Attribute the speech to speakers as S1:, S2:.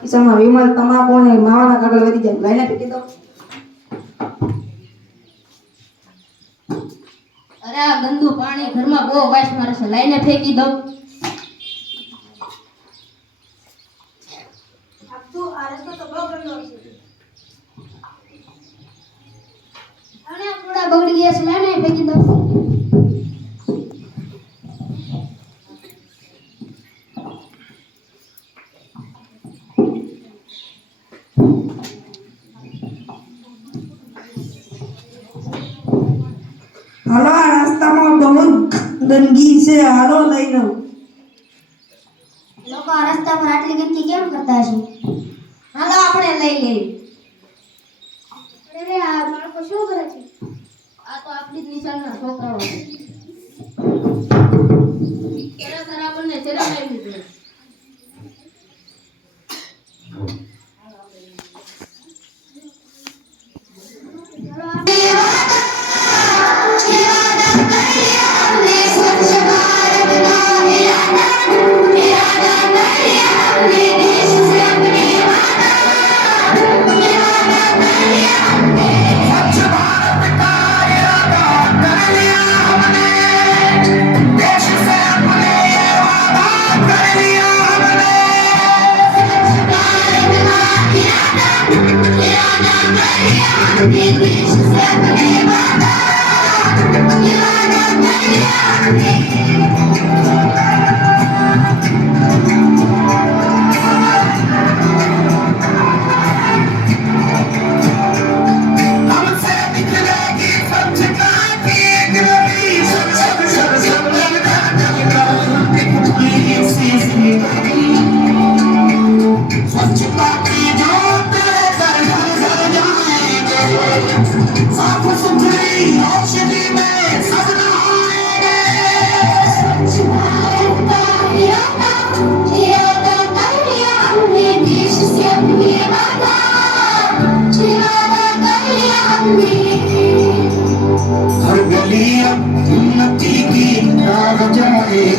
S1: કિસ્સામાં વિમલ તમાકુ અને માવાના કાગળ વધી જાય. લાઈને ફેંકી દો
S2: અરે આ ગંદુ પાણી ઘરમાં બહુ વાસ મારે છે. લાઈને ફેંકી દઉં. અને આ તો બહુ ગંદો છે. ફેંકી
S1: હાલો આ રસ્તામાં બહુ ગંદકી છે. હાલો લઈ લો.
S2: લોકો આ રસ્તા પર આટલી ગંદકી કેમ કરતા છે હાલો આપણે લઈ લઈએ. અરે આ બાળકો શું કરે છે? આ તો આપણી જ નિશાળના છોકરાઓ. છે ખરેખર આપણને શરમ આવી જોઈએ
S3: Thank you.